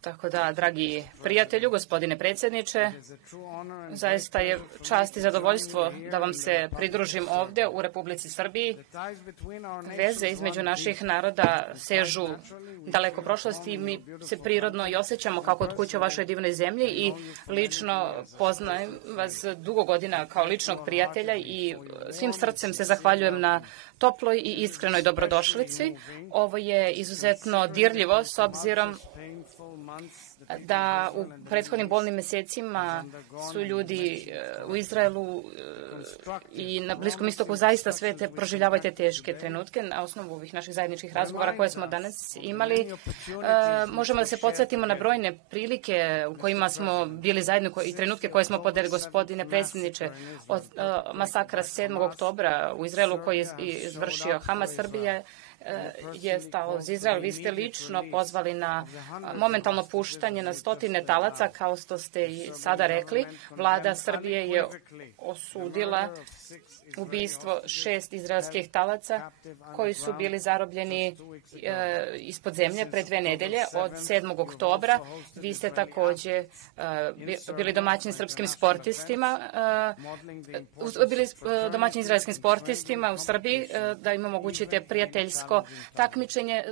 Tako da, dragi prijatelju, gospodine predsjedniče, zaista je čast i zadovoljstvo da vam se pridružim ovdje u Republici Srbiji. Veze između naših naroda sežu daleko prošlosti i mi se prirodno i osjećamo kako od kuće u vašoj divnoj zemlji i lično poznajem vas dugo godina kao ličnog prijatelja i svim srcem se zahvaljujem na toploj i iskrenoj dobrodošlici. Ovo je izuzetno dirljivo s obzirom da u prethodnim bolnim mjesecima su ljudi u Izraelu i na Bliskom istoku zaista sve te proživljavaju te teške trenutke. Na osnovu ovih naših zajedničkih razgovora koje smo danas imali, možemo da se podsjetimo na brojne prilike u kojima smo bili zajedno i trenutke koje smo podeli, gospodine predsjedniče, od masakra 7. oktobra u Izraelu koji je izvršio Hamas. Srbije je stao uz Izrael. Vi ste lično pozvali na momentalno puštanje na stotine talaca, kao što ste i sada rekli. Vlada Srbije je osudila ubistvo 6 izraelskih talaca koji su bili zarobljeni ispod zemlje pre 2 nedelje od 7. oktobra. Vi ste također bili domaćini srpskim sportistima, bili domaćini izraelskim sportistima u Srbiji, da im omogućite prijateljsko takmičenje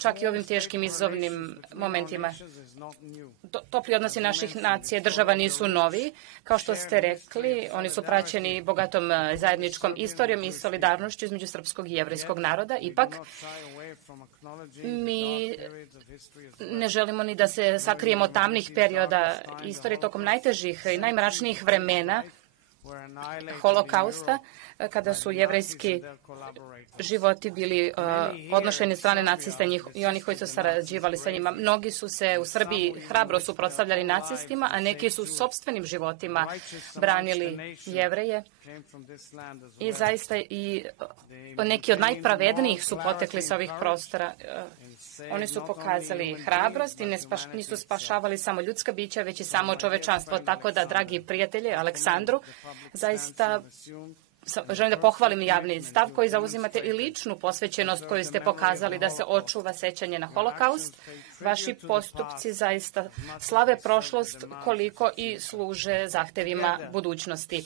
čak i ovim teškim izazovnim momentima. Topli odnosi naših nacija država nisu novi. Kao što ste rekli, oni su praćeni bogatom zajedničkom istorijom i solidarnošću između srpskog i jevrejskog naroda. Ipak, mi ne želimo ni da se sakrijemo tamnih perioda istorije tokom najtežih i najmračnijih vremena Holokausta, kada su jevrejski životi bili odnošeni od strane nacista i onih koji su sarađivali sa njima. Mnogi su se u Srbiji hrabro suprotstavljali nacistima, a neki su sopstvenim životima branili Jevreje. I zaista i neki od najpravednijih su potekli sa ovih prostora. Oni su pokazali hrabrost i nisu spašavali samo ljudska bića, već i samo čovečanstvo. Tako da, dragi prijatelji, Aleksandru, zaista želim da pohvalim javni stav koji zauzimate i ličnu posvećenost koju ste pokazali da se očuva sećanje na Holokaust. Vaši postupci zaista slave prošlost koliko i služe zahtevima budućnosti.